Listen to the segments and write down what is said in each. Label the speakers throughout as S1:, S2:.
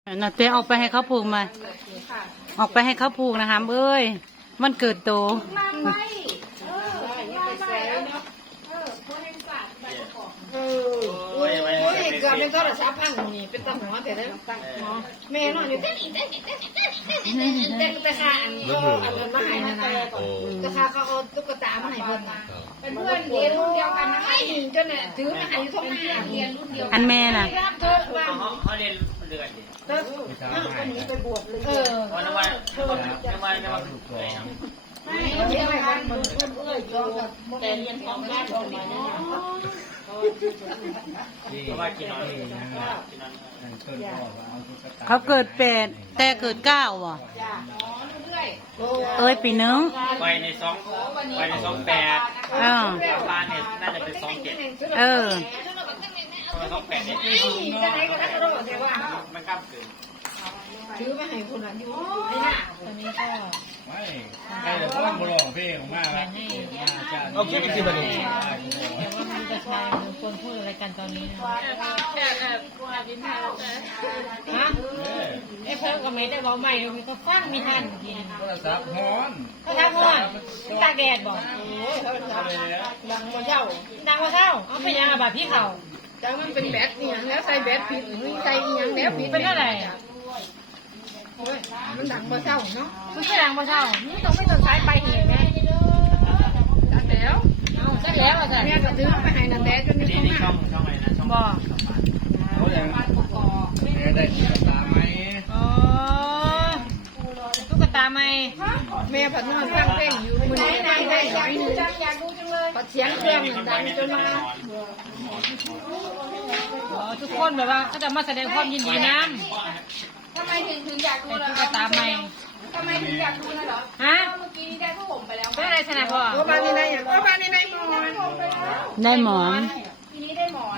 S1: น่ะเจ๊ออกไปให้เขาผูกมาออกไปให้เขาผูกนะคะเอ้ยมันเกิดโต
S2: โอ้ยเกือบเป็นโทรศัพท์พังนี่เป็นตาหัวแต่ได้แม่นอนอยู่เต้นแต่ค่ะอันก็อันนั้นมาให้นะแต่ค่ะเขาเอาตุ๊กตามาให้เพิ่นนะเป็นเพื่อนเรียนรุ่นเดียวกันนะไอ้จนเนี่ยถือมาให้อยู่ท้องหน้าเรียนรุ่นเดียว
S1: อันแม่น่ะ
S3: เขาเรียนเดือน
S2: ไปบวชเลย
S3: วันละวันถูกตัว
S2: ไม่เรียนกันเหมือนเอ้ยแต่เรียนพร้อมกันตรงนี้
S3: เพราะว่ากินนอน
S1: เขาเกิด8แต่เกิด9ว่ะเอ้ยปีนึง
S3: ไปใน28บ้านเนี่ยน่าจะเป็น2728เนี่ยมันกล้ามเกิน
S2: ถือไปให้คนนั้นอยู่ไอ้น่ะตอนนี้ก็
S4: ไม่ใครจะพ่อมาลองเพลงมากแล้ว
S3: โอเคจริงๆมัน
S2: แต่ว่ามันจะใช่คนพูดอะไรกันตอนนี้นะฮะไอ้เพิ่มก็ไม่ได้บอกใหม่เลยก็ฟังมีทันทีนึง
S4: โทรศัพท์ฮ้อน
S2: ก็ทักฮ้อนตาแดดบอกโอ้ยดังมาเช่าเอาไปยังแบบพี่เขาจังมันเป็นแบตนี่ยังแล้วใส่แบตผิดใส่ยังแบตผิดเป็นอะไรมันดังมาเช่าเนาะมันไม่ดังมาเช่ามันต้องไม่ต้องใช้ไปเหตุไงจัดแล้วจัดแล้วอาจารย์แม่ก็ซื้อไปให้นันแดดจน
S3: นี่ช่องอะไรนะช่อง
S2: บ่
S4: เขาอย่างได้ตุ๊กตาไหม
S2: อ๋อตุ๊กตาไหมแม่ผัดนวดฟังเพลงอยู่ไหนอยากดูจังเลยผัดเสียงเครื่องดังจนมาอ๋อทุกคนแบบว่าเขาจะมาแสดงความยินดีน้ำ
S5: ทำไมถึงอยากดูล่ะ
S2: ตุ๊กตาไหม
S5: ทำไมถึงอยากดูล่ะ
S2: ฮะ
S5: เมื่อกี้นี้ได้ผ้าห่มไปแล้ว
S2: เป็นอะไรชนะพ่อบ้านนี้ไหนบ้านนี้ไหนหมอน
S1: ได้หมอน
S5: ทีนี้ได้หมอน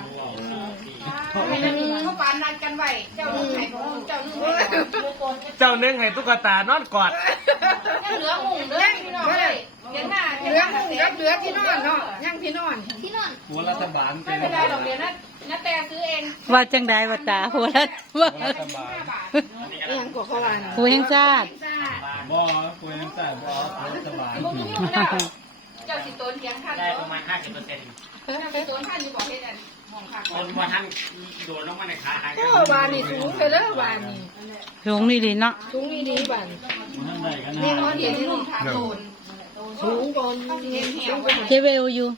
S5: เขาปานนัดกันไว้เจ้าหนึ่งไข่ของเจ้าหนึ่ง
S3: เจ้าเน้งให้ตุ๊กตานอนกอด
S5: ยังเหลือมุ้งเลยพี่น้องเลยยังหน้า
S2: เหลือมุ้งกับเหลือที่นอนเนาะยังที่นอน
S4: หัวรัฐบาล
S5: ไม่เป็นไรหรอกเดี๋ยวนะแต่ซื้อเอง
S1: ว่าจังได้ว่าตาหัวละว่า
S2: ยังกว่าเขาวาน
S1: หัวแห่งชาติ
S4: บ่คุยน้ำตาบ่รัฐบาล
S5: เจ้าสิโตนเทียงท่าน
S3: ได้ประมาณ 50%
S5: สิโตนท่านอยู่บอกเฮ็ดอันห้องค่ะ
S3: คนว่าท่านโดนลงมาในขาหายกัน
S2: วานนี่สูงไปเลยวานนี่
S1: สูงนี่ดีเนาะ
S2: สูงนี่ดีวาน
S5: นี่เขาเดี๋ยวนี้ลุงถามโดน
S2: สูงจน
S1: เจเวลอยู่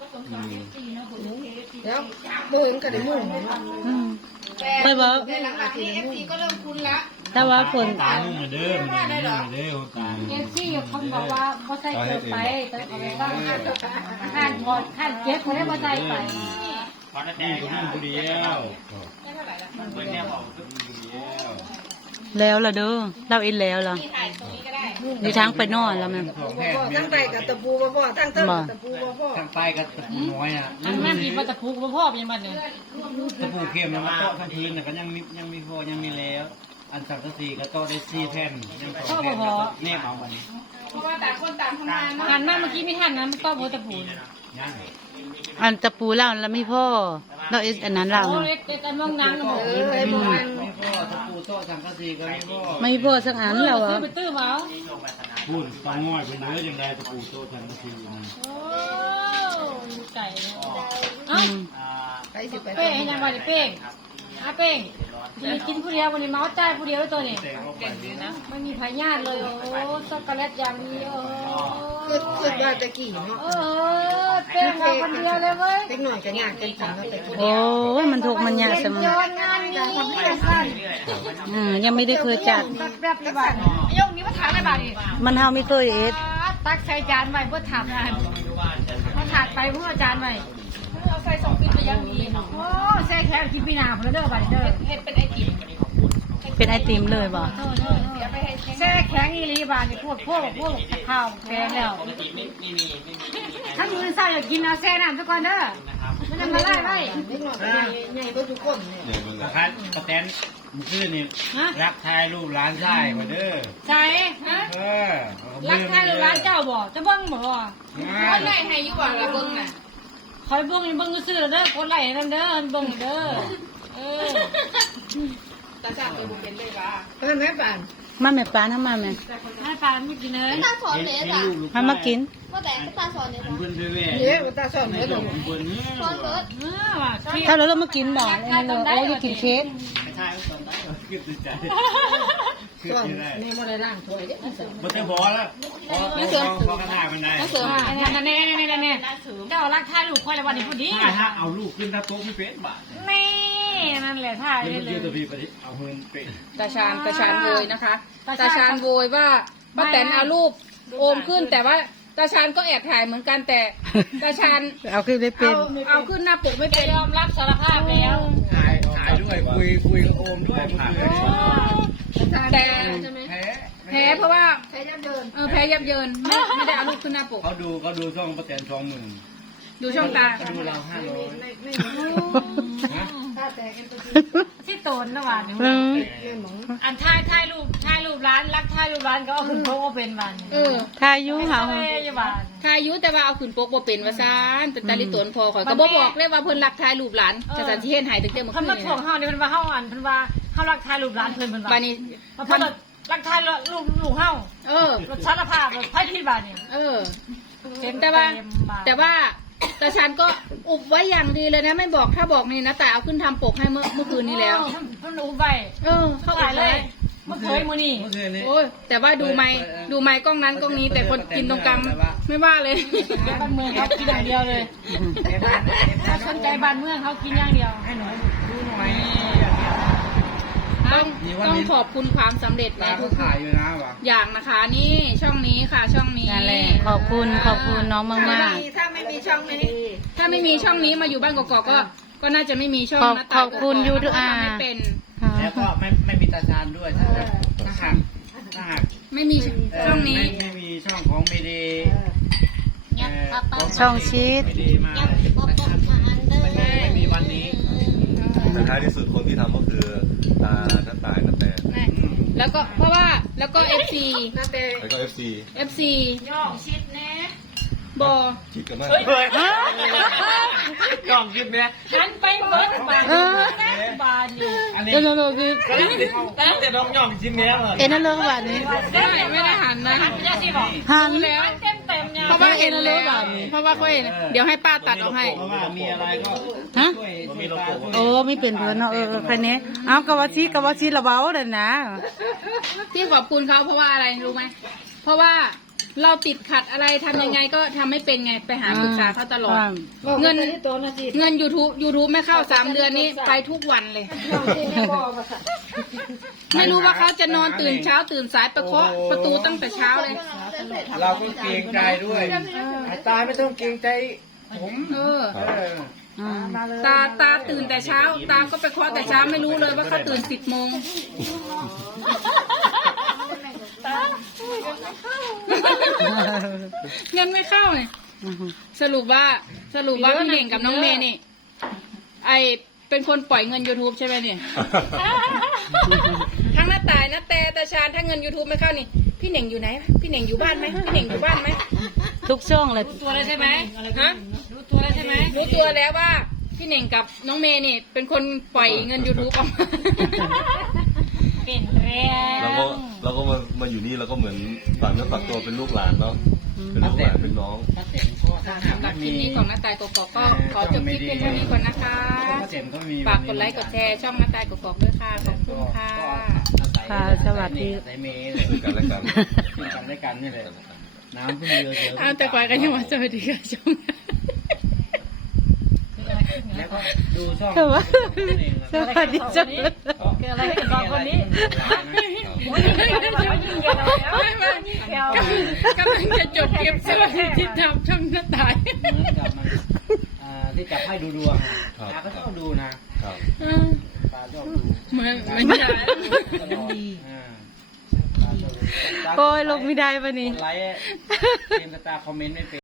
S2: แล้วเดินก็ได้มุ่ง
S1: ไปบอก
S5: ในหลังจากนี้FCก็เริ่มคุ้นแล้ว
S1: แต่ว่าคน
S4: ตาลุ่มเด้อเด้อตา
S2: ที่เขาบอกว่าเขาใส่เกินไปแต่เขาบอกว่าขั้นหมดขั้นเจ็บเขาได้มาใส่ไป
S3: พอจะแต่งงาน
S4: เดียว
S3: เมื่อเนี่ยบอก
S1: แล้วล่ะเด้อเราอินแล้วล่ะนี่ช้างไปนอนแล้วแม่
S2: ทั้งใต้กับตะปูบ่ทั้งเทิงกับตะปูบ่
S4: ทั้งใต้กับตะปูน้อยอ่ะ
S2: ทั้งแม่มีตะปูบ่พ่อเป็นมันเนี่ย
S4: ตะปูเข็มแล้วมาโต๊ะทั้งพื้นแต่ก็ยังมีพอยังมีแล้วอันสังกะสีก็โต๊ะได้4แผ่นยัง2แผ่นแนบเอาวันนี้
S5: เพราะว่าต่างคนต่างทำงาน
S2: งานมากเมื่อกี้ไม่ทันนะโต๊ะบ่ตะปู
S1: อันตะปูเล่าแล้วไม่พ่อเราอันนั้นเรา
S2: เล็กแต่มองนางบอก
S4: ไม่พ่อตะปูโต๊ะสังกะสีก็
S1: ไม่พ่อสักอันเรา
S2: ไปตื้อมา
S4: พูดฟังง่อยเป็นเนื้ออย่างไรตะปูโต๊ะสังกะสี
S2: โอ้ไก่เอ้าเป้ให้ยังไงเป้งเป้งกินผู้เดียววันนี้เมาส์ใจผู้เดียวตัวนี้ไม่มีพยาธิเลยโอ้ช็อกโกแลตอย่างนี้โอ้สุดยอดตะกี้เนาะเป้งเราคนเดียวเลยเว้ยเด็กหน่อยกันยากกันจังเราไป
S1: โอ้มันถูกมันยากเสมอยังไม่ได้เคยจัด
S2: แบบนี้บ้านยกนี้มาถามอะไรบ้างนี่
S1: มันเฮาไม่เคย
S2: ตักใส่จานไว้เพื่อถามอะไรเขาถาดไปเพื่อจานไว้เอาใส่ส่งขึ้นไปยังดีโอ้ใส่แค่กินปีนาผมเด้อบัดเด้อ
S5: เฮ็ดเป็นไอติม
S1: เป็นไอติมเลยบ่
S2: แช่แข็งอีหลีบาดนี่พวกข้าวแกงแล้วถ้ามือเศร้าอยากกินเอาแช่น้ำสักก่อนเด้อมันจะมาไล่ไว้ใหญ่ก็ทุกคน
S4: เนี่ยคันกระแตนมันคือนี่รักทายรูปร้านไส้มาเด้อ
S2: ใช่ฮะรักทายรูปร้านเจ้าบ่จะเบิ้งบ่
S5: คนไหนให้อยู่บ่ละเบิ้งน่ะ
S2: คอยเบิ้งซื้อเด้อคนไหลนั่นเด้อเบิ้งเด้อ
S5: ตาชาตัวบุเป็นเลยว่ะ
S2: แม่ป่าน
S1: มาแม่ปลาทำมาแม่
S2: ให้ปลาไม่กินเลย
S5: ตาสอนเลยจ้ะ
S1: ให้มากิน
S5: ว่าแต่ก็ตาสอนเลย
S4: อัน
S5: จ้ะ
S4: เพิ่นไปแว่
S2: เยอะตาสอนเลย
S4: เพิ่นนี่
S5: สอนรถ
S2: ว่ะ
S1: ถ้าเรามากินบ่โอ้ยกินเค้ก
S4: ใช่ตอนได้คิดใจ
S2: ส่วนนี่มันได้ล่างถ้วยเด้
S4: บ่ได้พอแล้วพอกระทามันได้
S2: เสริมนี่เจ้ารักท่าลูกคอยละวันนี้พูดดี
S4: ถ้าเอาลูกขึ้นถ้าโต๊ะไม่เป็นบาท
S2: นี่นั่นแหละท่า
S4: เดี๋
S2: เลย
S4: ยวตัวพี่ไปดิเอาเงินเป็น
S6: ตาชานโวยนะคะ ตาชานโวยว่าป้าแตนเอารูปโอมขึ้น แต่ว่าตาชานก็แอบถ่ายเหมือนกันแต่ตาชาน
S1: เอาขึ้นได้เป็น
S6: เอาขึ้นหน้าปกไม่
S2: แก
S6: เป็น
S2: ยอมรับสารภาพแล้ว
S4: ถ่ายด้วยคุยกับโอมด้วยผ่าน
S6: แต่
S4: แพ้
S6: แพ้เพราะว่า
S2: ใช้ยับเดิน
S6: แพ้ยับเยินไม่ได้เอารูปขึ้นหน้าปก
S4: เขาดูช่องประแตน20,000
S6: ดูช่องตา
S4: ดูเรา500
S2: ไม่ถ้าแต่กันตัวที่โตนนะวัน
S1: อืม
S2: อันถ่ายรูปร้านรักถ่ายรูปร้านก็เอาขึ้นโต๊ะเป็นวัน
S1: ทายุเหรอ
S2: เอ้ยบ้าน
S6: ทายอยุแต่ว่าเอาขึ้นปกบ่เป็นว่าซานแต่ตาลิตนพอข่อยก็บ่บอกเลยว่าเพิ่นรักทายรูปหลานแต่สันสิเห็นหายตึกเต็มมา
S2: เพิ่นมาถ่วงเฮานี่เพิ่นว่าเฮาอันเพิ่นว่าเฮารักถ่ายรูปร้านเพิ่นเพิ่นว่า
S6: วันนี้
S2: เพิ่นรักถ่ายรูปเฮา
S6: เออ
S2: รสสารภาพไผที่บ้านนี่
S6: เออ แต่ว่าตาชานก็อุบไว้อย่างดีเลยนะไม่บอกถ้าบอกนี่นะแต่เอาขึ้นทำปกให้เมื่อคืนนี้แล้ว
S2: เพิ่นรู้ไว้
S6: เข้า
S2: ถ่าย
S6: ไป
S2: เล
S6: เลย ย
S2: เมื่อเคยมื้อนี้
S4: เมื่อคืนนี้
S6: โอ้ยแต่ว่าดูไม้กล้องนั้นกล้องนี้ แต่คนกินตรงกลางไม่ว่าเลย
S2: บ้านเมืองเขากินอย่างเดียวเลยสนใจบ้านเมืองเขากินอย่างเดียว
S4: ให้หนูดูหน่อย
S6: ต้องขอบคุณความสำเร็จใน
S4: ตา
S6: ทุ
S4: เขา
S6: ก
S4: ถ่ายอยู่นะวะ
S6: อย่างนะคะ นี่ช่องนี้ค่ะช่องนี้
S1: นั่นแหละขอบคุณน้องมาก
S2: ถ้าไม่มีช่องนี้
S6: ถ้าไม่มีช่องนี้มาอยู่บ้านกอกๆก็น่าจะไม่มีช่อง
S1: ขอบคุณยูทูบ
S6: ไม่เป็น
S1: ๆ
S4: แล้วก็ไม่มีตาชานด้วยถ้าหาก
S6: ไม่มีช่องนี้
S4: ไม่มีช่องของเมดี
S1: ช่องชีส
S4: ไม่ดีมาไม่มีวันนี้
S7: แต่ท้ายที่สุดคนที่ทำก็คือน้าตายน้าแต่
S6: แล้วก็เพราะว่าแล้วก็ FC
S2: น่าแต่
S7: แล้วก็ FC
S6: FC
S2: ย่องชิดแน่
S6: บอ
S7: คิดกันมาก
S3: กล่องคิดเนี่ย
S2: หันไปเบิดบ้านบ้านนี่
S4: อันนี้
S1: เอ็นโลคือ
S3: แต่น้องย่องชิ้นเนี้ยเหรอ
S1: เอ็นโลแบบนี้
S6: ไม่ได้หันนะ
S2: หันไปจะสิบอก
S1: หัน
S2: เต็มเนี่ย
S6: เพราะว่าเห็นแล้วเพราะว่าเขาเห็นเดี๋ยวให้ป้าตัดออกให้
S4: เพราะว่ามีอะไรก็
S1: ฮะ
S4: ช่วยตา
S1: โอ้ไม่เป็นเพื่อนเนาะแค่นี้เอากะว่าชีระเบ้าเลยนะ
S6: ที่ขอบคุณเขาเพราะว่าอะไรรู้ไหมเพราะว่าเราติดขัดอะไรทำยังไงก็ทำไม่เป็นไงไปหาปรึกษาเขาตลอด เงิน
S2: ที่โตนะสิ
S6: เงิน YouTube ไม่เข้า3 เดือนนี้ไปทุกวันเลย ไม่รู้ว่าเขาจะนอนตื่นเช้าตื่นสายไปเคาะประตูตั้งแต่เช้าเลย
S4: เราก็เกรงใจด้วยตาไม่ต้องเกรงใจผม
S6: เออ
S1: อืม
S6: ตาตื่นแต่เช้า ตาก็ไปเคาะแต่เช้าไม่รู้เลยว่าเขาตื่น10 โมง เงินไม่เข้าเนี่ยสรุปว่าพี่เน่งกับน้องเมย์นี่ เป็นคนปล่อยเงิน YouTube ใช่ไหมเนี่ย ทั้งหน้าตายนะแต่ตาชาญถ้าเงิน YouTube ไม่เข้านี่ พี่เน่งอยู่ไหน พี่เน่งอยู่บ้านไหมพี่เน่งอยู่บ้านไหม
S1: ทุกช่องเลย
S2: ตัวเลยใช่ไหม
S6: ฮะ
S2: รู้ตัวแล้วใช่ไหม
S6: รู้ตัวแล้วว่าพี่เน่งกับน้องเมย์นี่ เป็นคนปล่อยเงิน YouTube ออกมา
S2: เป็นแรง
S7: เราก็มาอยู่นี่เราก็เหมือนฝากเนื้อฝากตัวเป็นลูกหลานเนาะเป็นลูกหลานเป็นน้อง
S4: ป้าแตนก็ถ้าหาก
S6: สำหรับคลิ
S4: มี
S6: ปนี้ของน้าตายกอกๆก็ขอจบคลิปเพียงเท่านี้ก่อนนะคะ
S4: ป้าแตนก็มี
S6: ฝากกดไลค์กดแชร์ช่องน้าตายกอกๆด้วยค่ะ ขอบคุณค่ะ
S1: ค่ะสวัสดี
S4: ใส่เมย์เลย
S7: ซึ่งกันและกัน
S4: กันด้วยกันนี่แหละน้ำเพิ่งเยอะเยอะ
S6: เอาแต่ก่อนกันยังมาสวัสดีค่ะช่อง
S4: แล้วก็ดูช่อง
S1: สวัสดีจ้ะ
S2: เกิดอะไรขึ้นกับคนนี้โอ้ยยิงกันแล้วยิงกันแล้ว
S6: กำลังจะจบคลิปสวัสดีที่ทำช่องน้าตาย
S4: เหมือนกับมันที่จับให้ดูดวงตาก็ชอบดูนะครับ ตาชอบดู
S6: เหมือนไม่ได้
S1: โอ้ยลงไม่ได้ปะนี่
S4: ไลค์เกมสตาร์คอมเมนต์ไม่เป็น